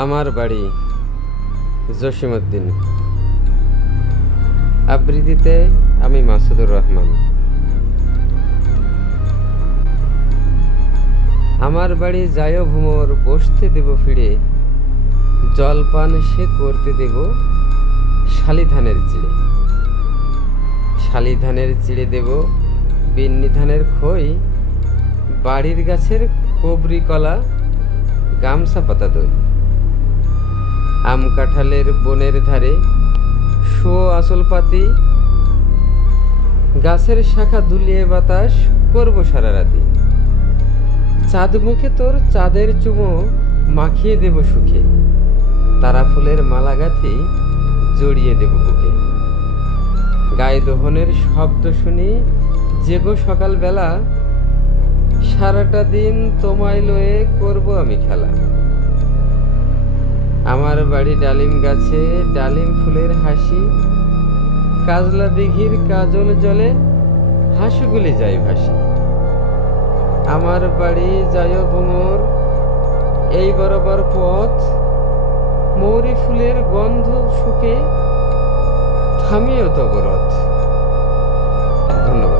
আমার বাড়ি জসিমউদ্দিন। আবৃত্তিতে আমি মাসুদুর রহমান। আমার বাড়ি যায় ভ্রমর, বসতে দেব ফিরে, জলপান সে করতে দেব শালি ধানের চিড়ে। শালি ধানের চিড়ে দেব বিন্নি ধানের খই, বাড়ির গাছের কবরি কলা, গামছা পাতা দই। আম কাঁঠালের বনের ধারে শো আসল পাতি, গাছের শাখা দুলিয়ে বাতাস করব সারা রাতি। চাঁদ মুখে তোর চাঁদের চুমো মাখিয়ে দেব সুখে, তারা ফুলের মালা গাঁথি জড়িয়ে দেব বুকে। গায়ে দোহনের শব্দ শুনি জেগো সকালবেলা, সারাটা দিন তোমায় লয়ে করব আমি খেলা। আমার বাড়ি ডালিম গাছে, ডালিম ফুলের হাসি, কাজলা দিঘির কাজল জলে হাঁসগুলি যায় ভাসি। আমার বাড়ি যায় ভ্রমর, এই বরাবর পথ, মৌরি ফুলের গন্ধ শুকে থামিও তব রথ। ধন্যবাদ।